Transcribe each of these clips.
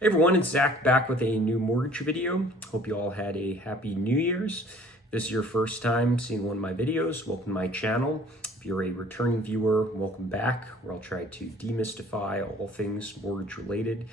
Hey everyone, it's Zach back with a new mortgage video. Hope you all had a happy New Year's. If this is your first time seeing one of my videos, welcome to my channel. If you're a returning viewer, welcome back, where I'll try to demystify all things mortgage related.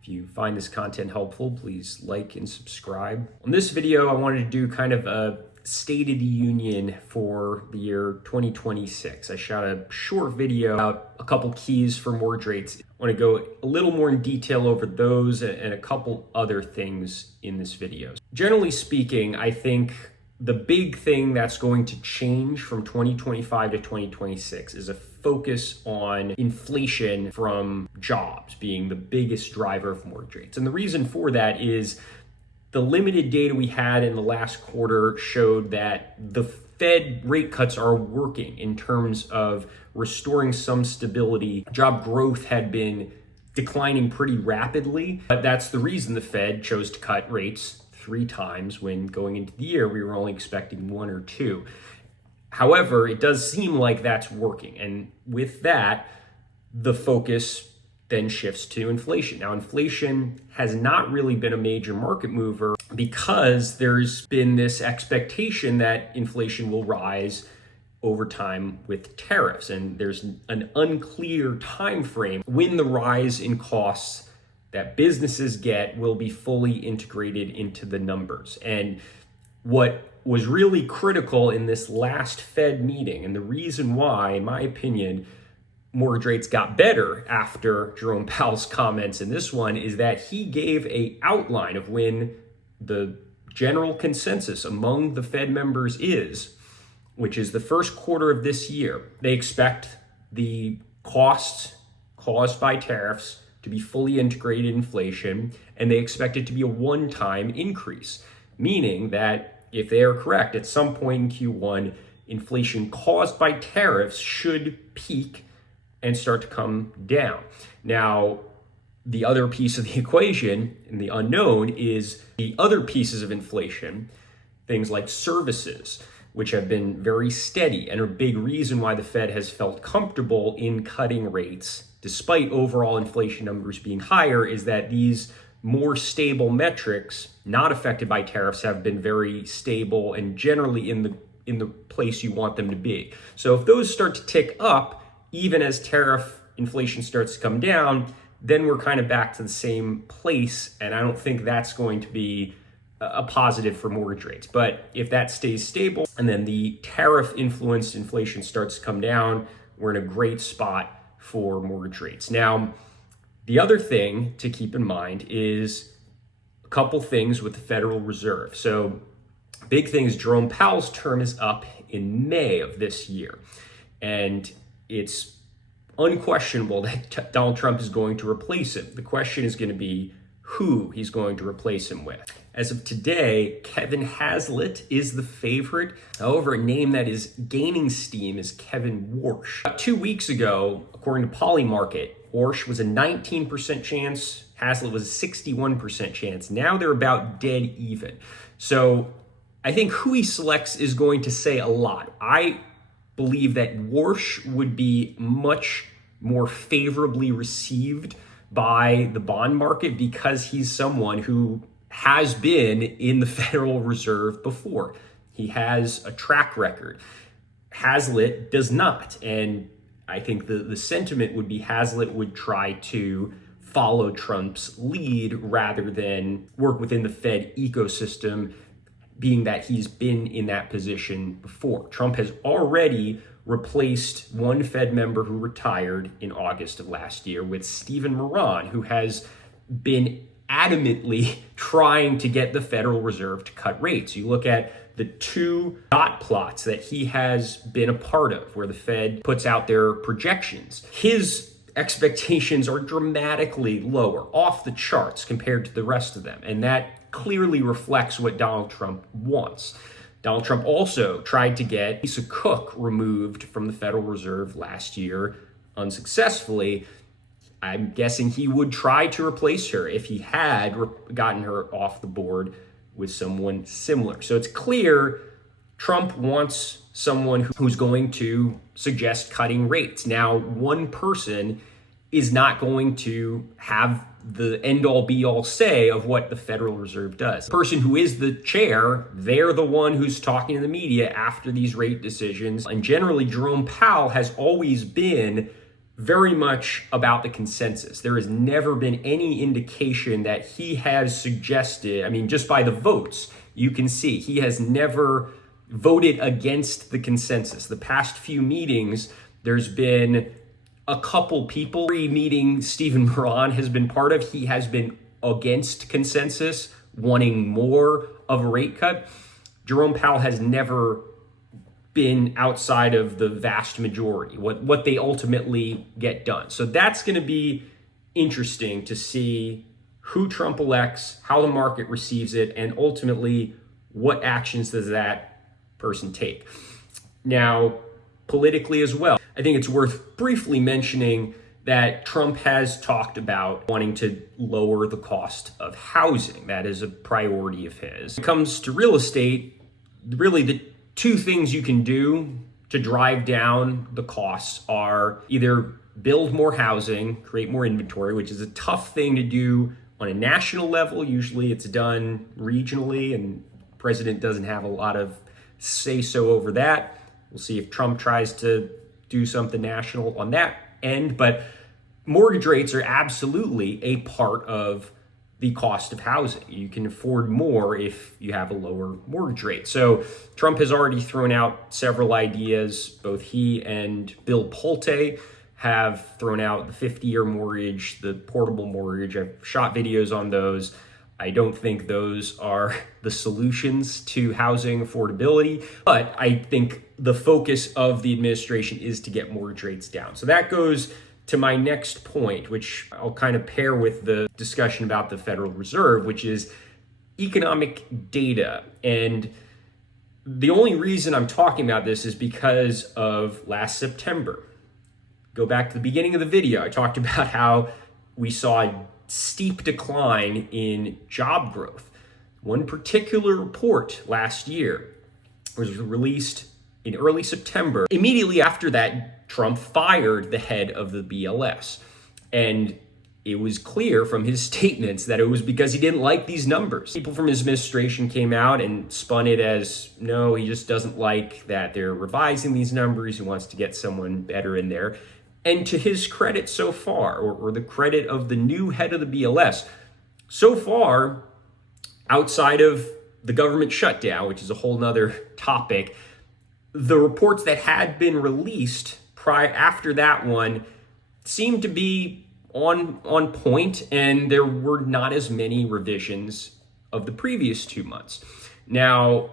If you find this content helpful, please like and subscribe. On this video, I wanted to do kind of a State of the Union for the year 2026. I shot a short video about a couple keys for mortgage rates. I want to go a little more in detail over those and a couple other things in this video. Generally speaking, I think the big thing that's going to change from 2025 to 2026 is a focus on inflation from jobs being the biggest driver of mortgage rates. And the reason for that is the limited data we had in the last quarter showed that the Fed rate cuts are working in terms of restoring some stability. Job growth had been declining pretty rapidly, but that's the reason the Fed chose to cut rates 3 times when going into the year we were only expecting 1 or 2. However, it does seem like that's working. And with that, the focus then shifts to inflation. Now, inflation has not really been a major market mover because there's been this expectation that inflation will rise over time with tariffs. And there's an unclear time frame when the rise in costs that businesses get will be fully integrated into the numbers. And what was really critical in this last Fed meeting, and the reason why, in my opinion, mortgage rates got better after Jerome Powell's comments in this one, is that he gave an outline of when the general consensus among the Fed members is, which is the first quarter of this year. They expect the costs caused by tariffs to be fully integrated in inflation, and they expect it to be a one-time increase, meaning that if they are correct, at some point in Q1, inflation caused by tariffs should peak and start to come down. Now, the other piece of the equation and the unknown is the other pieces of inflation, things like services, which have been very steady and a big reason why the Fed has felt comfortable in cutting rates despite overall inflation numbers being higher, is that these more stable metrics not affected by tariffs have been very stable and generally in the place you want them to be. So if those start to tick up, even as tariff inflation starts to come down, then we're kind of back to the same place. And I don't think that's going to be a positive for mortgage rates. But if that stays stable and then the tariff influenced inflation starts to come down, we're in a great spot for mortgage rates. Now, the other thing to keep in mind is a couple things with the Federal Reserve. So big things, Jerome Powell's term is up in May of this year. And it's unquestionable that Donald Trump is going to replace him. The question is going to be who he's going to replace him with. As of today, Kevin Haslett is the favorite. However, a name that is gaining steam is Kevin Warsh. 2 weeks ago, according to Polymarket, Warsh was a 19% chance, Haslett was a 61% chance. Now they're about dead even. So I think who he selects is going to say a lot. I believe that Warsh would be much more favorably received by the bond market because he's someone who has been in the Federal Reserve before. He has a track record. Haslett does not. And I think the sentiment would be Haslett would try to follow Trump's lead rather than work within the Fed ecosystem, being that he's been in that position before. Trump has already replaced one Fed member who retired in August of last year with Stephen Moran, who has been adamantly trying to get the Federal Reserve to cut rates. You look at the 2 dot plots that he has been a part of, where the Fed puts out their projections. His expectations are dramatically lower, off the charts compared to the rest of them. And that clearly reflects what Donald Trump wants. Donald Trump also tried to get Lisa Cook removed from the Federal Reserve last year unsuccessfully. I'm guessing he would try to replace her if he had gotten her off the board with someone similar. So it's clear Trump wants someone who's going to suggest cutting rates. Now, one person is not going to have the end-all be-all say of what the Federal Reserve does. The person who is the chair, they're the one who's talking to the media after these rate decisions. And generally, Jerome Powell has always been very much about the consensus. There has never been any indication that he has suggested, I mean, just by the votes, you can see he has never voted against the consensus. The past few meetings, there's been a couple people. Every meeting Stephen Moran has been part of, he has been against consensus, wanting more of a rate cut. Jerome Powell has never been outside of the vast majority, what they ultimately get done. So that's going to be interesting to see who Trump elects, how the market receives it, and ultimately what actions does that person take. Now, politically as well, I think it's worth briefly mentioning that Trump has talked about wanting to lower the cost of housing. That is a priority of his. When it comes to real estate, really the two things you can do to drive down the costs are either build more housing, create more inventory, which is a tough thing to do on a national level. Usually it's done regionally, and the president doesn't have a lot of say-so over that. We'll see if Trump tries to do something national on that end, but mortgage rates are absolutely a part of the cost of housing. You can afford more if you have a lower mortgage rate. So Trump has already thrown out several ideas. Both he and Bill Pulte have thrown out the 50-year mortgage, the portable mortgage. I've shot videos on those. I don't think those are the solutions to housing affordability, but I think the focus of the administration is to get mortgage rates down. So that goes to my next point, which I'll kind of pair with the discussion about the Federal Reserve, which is economic data. And the only reason I'm talking about this is because of last September. Go back to the beginning of the video. I talked about how we saw a steep decline in job growth. One particular report last year was released in early September. Immediately after that, Trump fired the head of the BLS. And it was clear from his statements that it was because he didn't like these numbers. People from his administration came out and spun it as, no, he just doesn't like that they're revising these numbers. He wants to get someone better in there. And to his credit so far, or the credit of the new head of the BLS, so far, outside of the government shutdown, which is a whole nother topic, the reports that had been released after that one seemed to be on point, and there were not as many revisions of the previous 2 months. Now,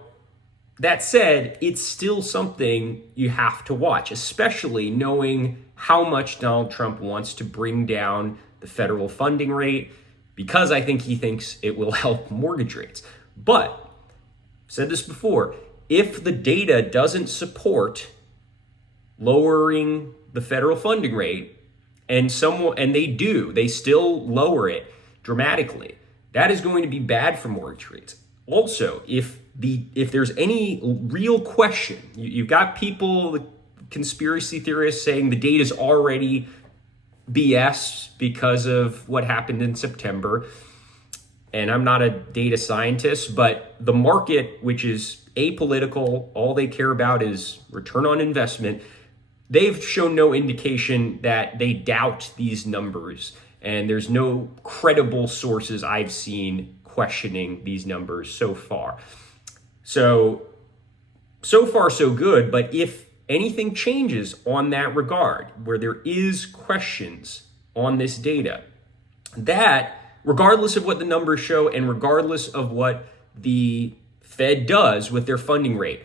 that said, it's still something you have to watch, especially knowing how much Donald Trump wants to bring down the federal funding rate, because I think he thinks it will help mortgage rates. But, I've said this before, if the data doesn't support lowering the federal funding rate, and they still lower it dramatically, that is going to be bad for mortgage rates. Also, if there's any real question, you've got people, the conspiracy theorists, saying the data is already BS because of what happened in September. And I'm not a data scientist, but the market, which is apolitical, all they care about is return on investment, they've shown no indication that they doubt these numbers. And there's no credible sources I've seen questioning these numbers so far. So far so good, but if anything changes on that regard, where there is questions on this data, that, regardless of what the numbers show and regardless of what the Fed does with their funding rate,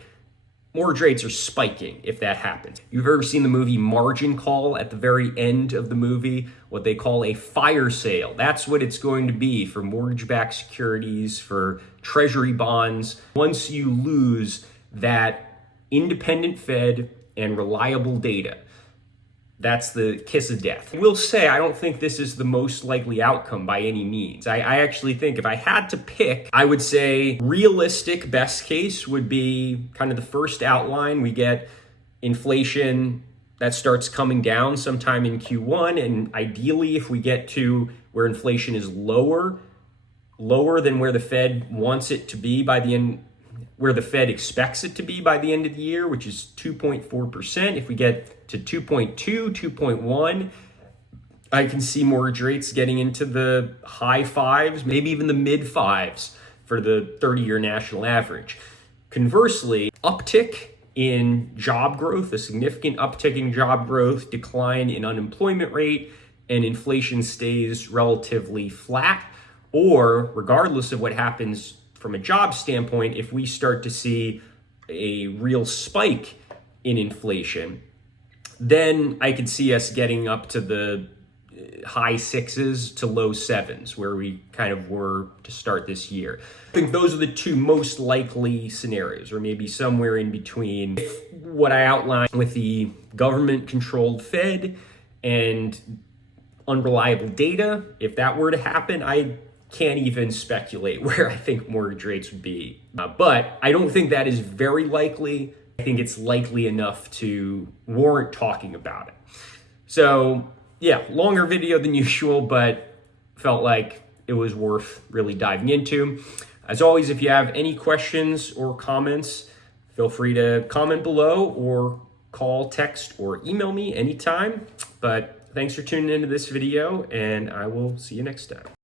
mortgage rates are spiking if that happens. You've ever seen the movie Margin Call? At the very end of the movie, what they call a fire sale. That's what it's going to be for mortgage-backed securities, for treasury bonds. Once you lose that independent Fed and reliable data, that's the kiss of death. I will say, I don't think this is the most likely outcome by any means. I actually think if I had to pick, I would say realistic best case would be kind of the first outline. We get inflation that starts coming down sometime in Q1. And ideally, if we get to where inflation is lower than where the Fed wants it to be by the end, where the Fed expects it to be by the end of the year, which is 2.4%. If we get to 2.2, 2.1, I can see mortgage rates getting into the high fives, maybe even the mid fives for the 30-year national average. Conversely, uptick in job growth, a significant uptick in job growth, decline in unemployment rate, and inflation stays relatively flat, or regardless of what happens from a job standpoint, if we start to see a real spike in inflation, then I could see us getting up to the high sixes to low sevens, where we kind of were to start this year. I think those are the two most likely scenarios, or maybe somewhere in between what I outlined with the government-controlled Fed and unreliable data. If that were to happen, I can't even speculate where I think mortgage rates would be. But I don't think that is very likely. I think it's likely enough to warrant talking about it. So yeah, longer video than usual, but felt like it was worth really diving into. As always, if you have any questions or comments, feel free to comment below or call, text, or email me anytime. But thanks for tuning into this video, and I will see you next time.